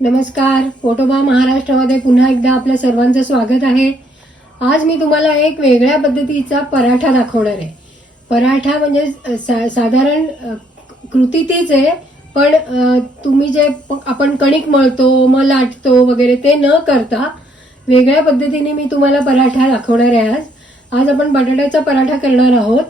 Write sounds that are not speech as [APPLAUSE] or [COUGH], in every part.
नमस्कार. फोटोबा महाराष्ट्रामध्ये पुन्हा एकदा आपल्या सर्वांचं स्वागत आहे. आज मी तुम्हाला एक वेगळ्या पद्धतीचा पराठा दाखवणार आहे. पराठा म्हणजे सा- साधारण कृती तीच आहे पण तुम्ही जे आपण कणिक मळतो मग लाटतो वगैरे ते न करता वेगळ्या पद्धतीने मी तुम्हाला पराठा दाखवणार आहे आज. आज आपण बटाट्याचा पराठा करणार आहोत.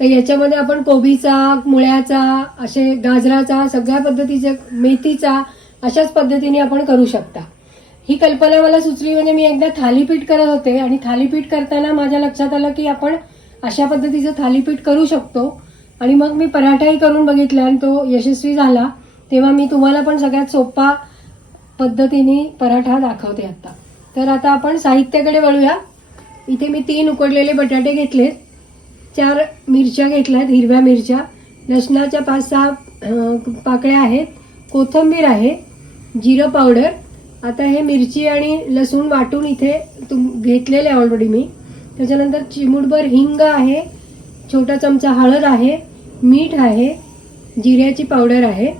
तर याच्यामध्ये आपण कोबीचा मुळ्याचा असे गाजराचा सगळ्या पद्धतीचे मेथीचा अशाच पद्धतीने आपण करू शकता. ही कल्पना मला सुचली म्हणजे मी एकदा थालीपीठ करत होते आणि थालीपीठ करताना माझ्या लक्षात आलं की आपण अशा पद्धतीचं थालीपीठ करू शकतो. आणि मग मी पराठाही करून बघितला आणि तो यशस्वी झाला. तेव्हा मी तुम्हाला पण सगळ्यात सोपा पद्धतीने पराठा दाखवते आता. तर आता आपण साहित्याकडे वळूया. इथे मी तीन उकडलेले बटाटे घेतलेत. चार मिरच्या घेतल्यात हिरव्या मिरच्या. लसणाच्या पाच सहा पाकळ्या आहेत. कोथिंबीर आहे. जिरं पावडर आता हे मिरची आणि लसूण वाटून इथे तुम घेतलेले ऑलरेडी मी. त्याच्यानंतर चिमूटभर हिंग आहे. छोटा चमचा हळद आहे. मीठ आहे. जिऱ्याची पावडर आहे.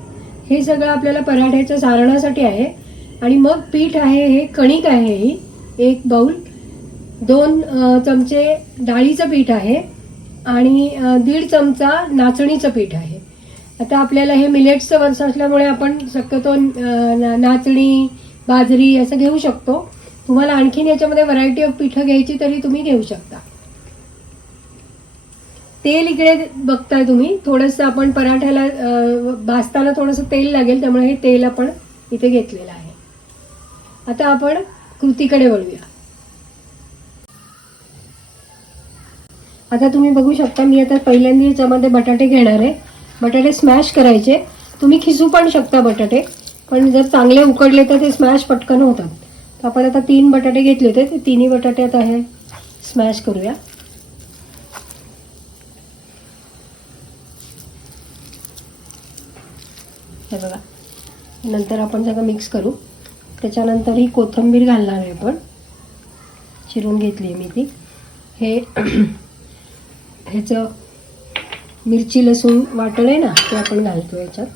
हे सगळं आपल्याला पराठ्याच्या सारणासाठी आहे. आणि मग पीठ आहे हे कणिक आहे ही. एक बाऊल दोन चमचे डाळीचं पीठ आहे. आणि दीड चमचा नाचणीचं पीठ आहे. आता आपल्याला हे मिलेट्सचं वर्ष असल्यामुळे आपण शक्यतो नाचणी बाजरी असं घेऊ शकतो. तुम्हाला आणखीन याच्यामध्ये व्हरायटी ऑफ पिठं घ्यायची तरी तुम्ही घेऊ शकता. तेल इकडे बघताय तुम्ही. थोडंसं आपण पराठ्याला भाजताना थोडंसं तेल लागेल त्यामुळे हे तेल आपण इथे घेतलेलं आहे. आता आपण कृतीकडे वळूया. आता तुम्ही बघू शकता मी आता पहिल्यांदा याच्यामध्ये बटाटे घेणार आहे. बटाटे स्मॅश करायचे. तुम्ही खिसू पण शकता बटाटे पण जर चांगले उकडले तर ते स्मॅश पटकन होतात. तर आपण आता तीन बटाटे घेतले होते ते तिन्ही बटाटे आता हे स्मॅश करूया. हे बघा. नंतर आपण सगळं मिक्स करू. त्याच्यानंतर ही कोथिंबीर घालणार आहे आपण. चिरून घेतली आहे मी ती. हे [CLEARS THROAT] ह्याचं मिरची लसूण वाटण आहे ना ते आपण घालतो याच्यात.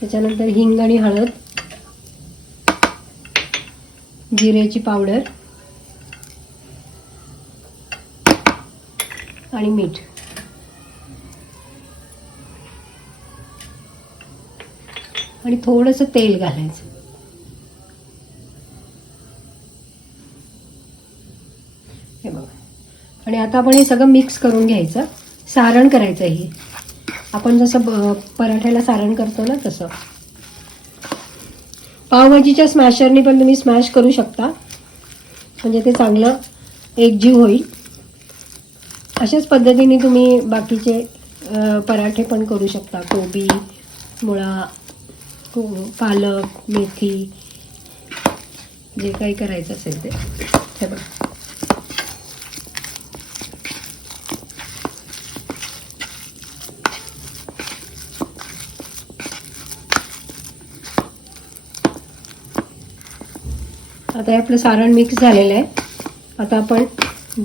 त्याच्यानंतर हिंग आणि हळद. जिऱ्याची पावडर. आणि मीठ. आणि थोडंसं तेल घालायचं. हे बघा. आणि आता आपण हे सगळं मिक्स करून घ्यायचं. सारण करायचं ही आपण जसं पराठ्याला सारण करतो ना तसं. पावभाजीच्या स्मॅशरने पण तुम्ही स्मॅश करू शकता. म्हणजे ते चांगलं एकजीव होईल. अशाच पद्धतीने तुम्ही बाकीचे पराठे पण करू शकता. कोबी मुळा को- पालक मेथी जे काही करायचं असेल ते. बघा. आता हे आपलं सारण मिक्स झालेलं आहे. आता आपण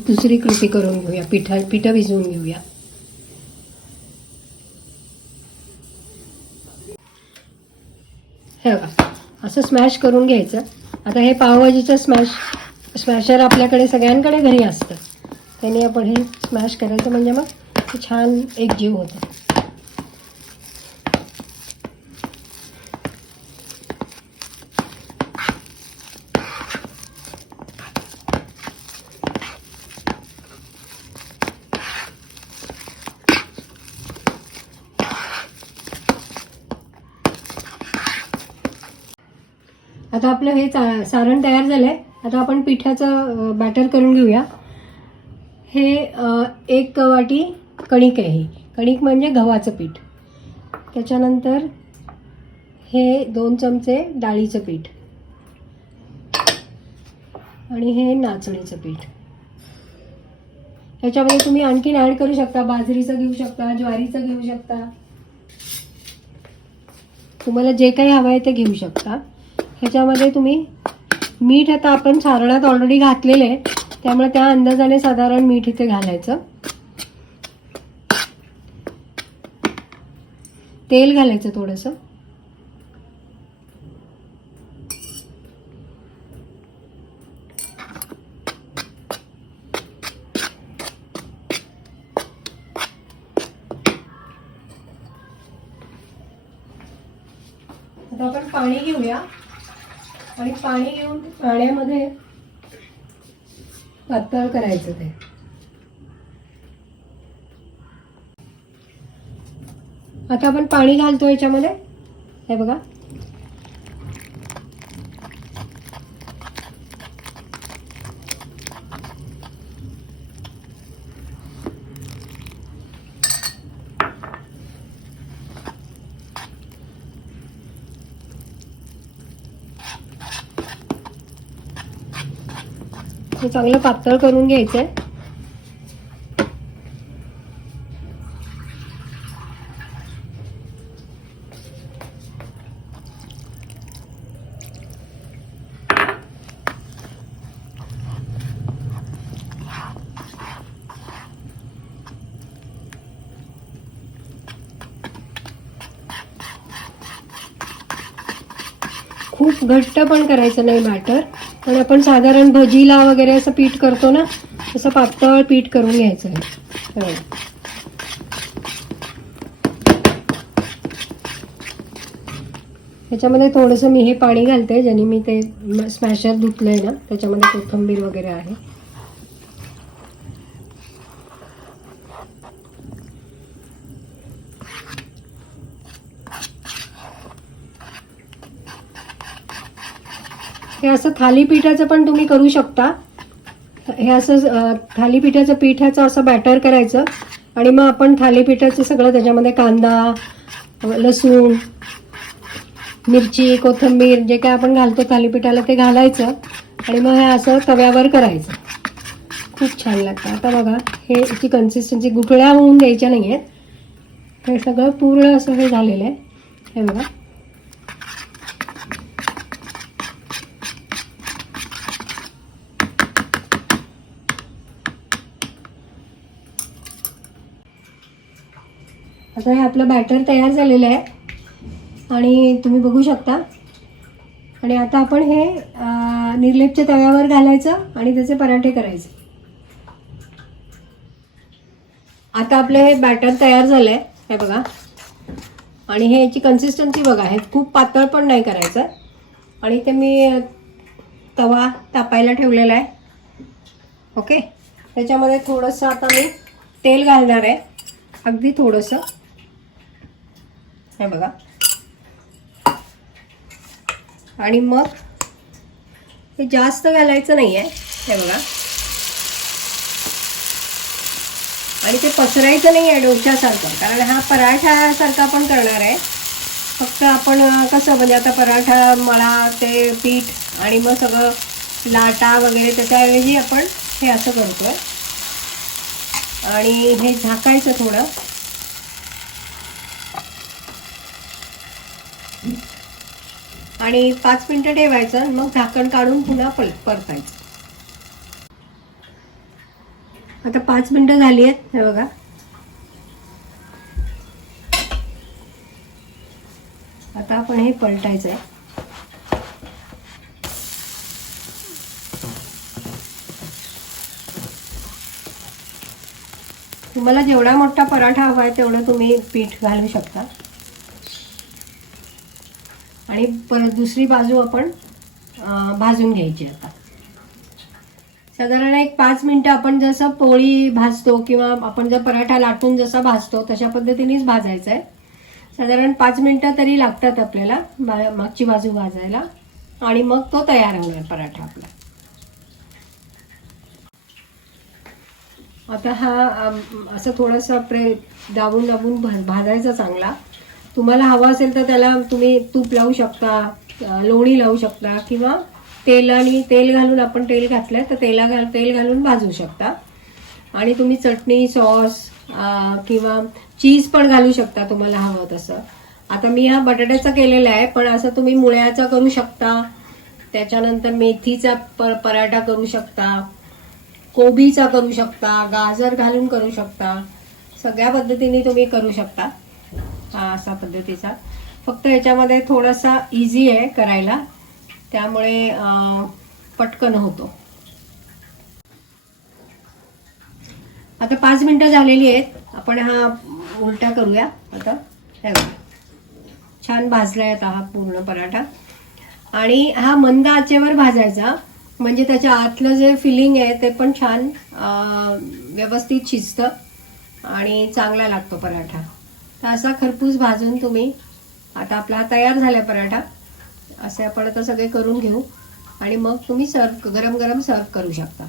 दुसरी कृती करून घेऊया. पिठा पिठं भिजवून घेऊया. हे बघा असं स्मॅश करून घ्यायचं. आता हे पावभाजीचं स्मॅश स्मॅशर आपल्याकडे सगळ्यांकडे घरी असतं. त्याने आपण हे स्मॅश करायचं म्हणजे मग छान एक जीव होतं. आता आपलं हे चा- सारण तयार झालं आहे आता आपण पिठाचं बॅटर करून घेऊया. हे एक वाटी कणिक आहे ही. कणिक म्हणजे गव्हाचं पीठ. त्याच्यानंतर हे दोन चमचे डाळीचं पीठ. आणि हे नाचणीचं पीठ. ह्याच्यामध्ये तुम्ही आणखीन ॲड करू शकता. बाजरीचं घेऊ शकता ज्वारीचं घेऊ शकता. तुम्हाला जे काही हवं आहे ते घेऊ शकता. ह्याच्यामध्ये तुम्ही मीठ आता आपण सारणात ऑलरेडी घातलेले आहे. त्यामुळे त्या अंदाजाने साधारण मीठ इथे घालायचं. तेल घालायचं थोडंसं. आता आपण पाणी घेऊया. आणि पाणी घेऊन पाण्यामध्ये पातळ करायचं ते. आता आपण पाणी घालतो याच्यामध्ये. हे बघा. असं चांगलं पातळ करून घ्यायचंय. खूप घट्ट पण करायचं नाही बॅटर पण आपण साधारण भजीला वगैरे असं पीठ करतो ना तसं पातळ पीठ करून घ्यायचं आहे. त्याच्यामध्ये थोडंसं मी हे पाणी घालते ज्याने मी ते स्मॅशर धुतलंय ना त्याच्यामध्ये कोथिंबीर वगैरे आहे. हे असं थालीपीठाचं पण तुम्ही करू शकता. हे असं अं, थालीपीठाचं पिठाचं असं बॅटर करायचं आणि मग आपण थालीपीठाचं सगळं त्याच्यामध्ये कांदा लसूण मिरची कोथिंबीर जे काय आपण घालतो थालीपीठाला ते घालायचं आणि मग हे असं तव्यावर करायचं. खूप छान लागतं. आता बघा हे याची कन्सिस्टन्सी गुठळ्या होऊन द्यायच्या नाही आहेत हे सगळं पूर्ण असं हे झालेलं आहे. हे बघा. आता हे आपलं बॅटर तयार झालेलं आहे. आणि तुम्ही बघू शकता. आणि आता आपण हे निर्लेपच्या तव्यावर घालायचं आणि त्याचे पराठे करायचे. आता आपलं हे बॅटर तयार झालंय हे बघा. आणि हे याची कन्सिस्टन्सी बघा हे खूप पातळ पण नाही करायचं. आणि ते मी तवा तापायला ठेवलेला आहे. ओके त्याच्यामध्ये थोडंसं आता मी तेल घालणार आहे. अगदी थोडंसं. हे बघा. आणि मग हे जास्त घालायचं नाही आहे हे बघा. आणि ते पसरायचं नाही आहे डोक्यासारखं कारण हा पराठ्यासारखा पण करणार आहे. फक्त आपण कसं म्हणजे आता पराठा मला ते पीठ आणि मग सगळं लाटा वगैरे त्याच्याऐवजी आपण हे असं करतोय. आणि हे झाकायचं थोडं. आणि पाच मिनिटं ठेवायचं मग झाकण काढून पुन्हा पल परतायचं. आता पाच मिनिटं झाली आहेत हे बघा. आता आपण हे पलटायचं आहे तुम्हाला जेवढा मोठा पराठा हवा आहे तेवढं तुम्ही पीठ घालू शकता. आणि परत दुसरी बाजू आपण भाजून घ्यायची आता. साधारण एक पाच मिनिटं आपण जसं पोळी भाजतो किंवा आपण जर पराठा लाटून जसा भाजतो तशा पद्धतीनेच भाजायचं आहे साधारण पाच मिनिटं तरी लागतात आपल्याला मागची बाजू भाजायला आणि मग तो तयार होणार पराठा आपला. आता हा असं थोडासा प्रे दाबून दाबून भाजायचा चांगला. तुम्हाला हवा असेल तर त्याला तुम्ही तूप लावू शकता लोणी लावू शकता किंवा तेल आणि तेल घालून आपण तेल घातलंय तर तेला घाल तेल घालून भाजू शकता. आणि तुम्ही चटणी सॉस किंवा चीज पण घालू शकता तुम्हाला हवं तसं. आता मी हा बटाट्याचा केलेला आहे पण असं तुम्ही मुळ्याचा करू शकता. त्याच्यानंतर मेथीचा प पराठा करू शकता. कोबीचा करू शकता. गाजर घालून करू शकता. सगळ्या पद्धतीने तुम्ही करू शकता. हा असा पद्धतीचा. फक्त याच्यामध्ये थोडासा इझी आहे करायला. त्यामुळे पटकन होतो. आता पाच मिनिटं झालेली आहेत. आपण हा उलटा करूया. आता छान भाजला आहे आता हा पूर्ण पराठा. आणि हा मंद आचेवर भाजायचा. म्हणजे त्याच्या आतलं जे फिलिंग आहे ते पण छान व्यवस्थित शिजतं. आणि चांगला लागतो पराठा. तर असा खरपूस भाजून तुम्ही आता आपला तयार झाला पराठा. असे आपण आता सगळे करून घेऊ. आणि मग तुम्ही सर्व गरम गरम सर्व करू शकता.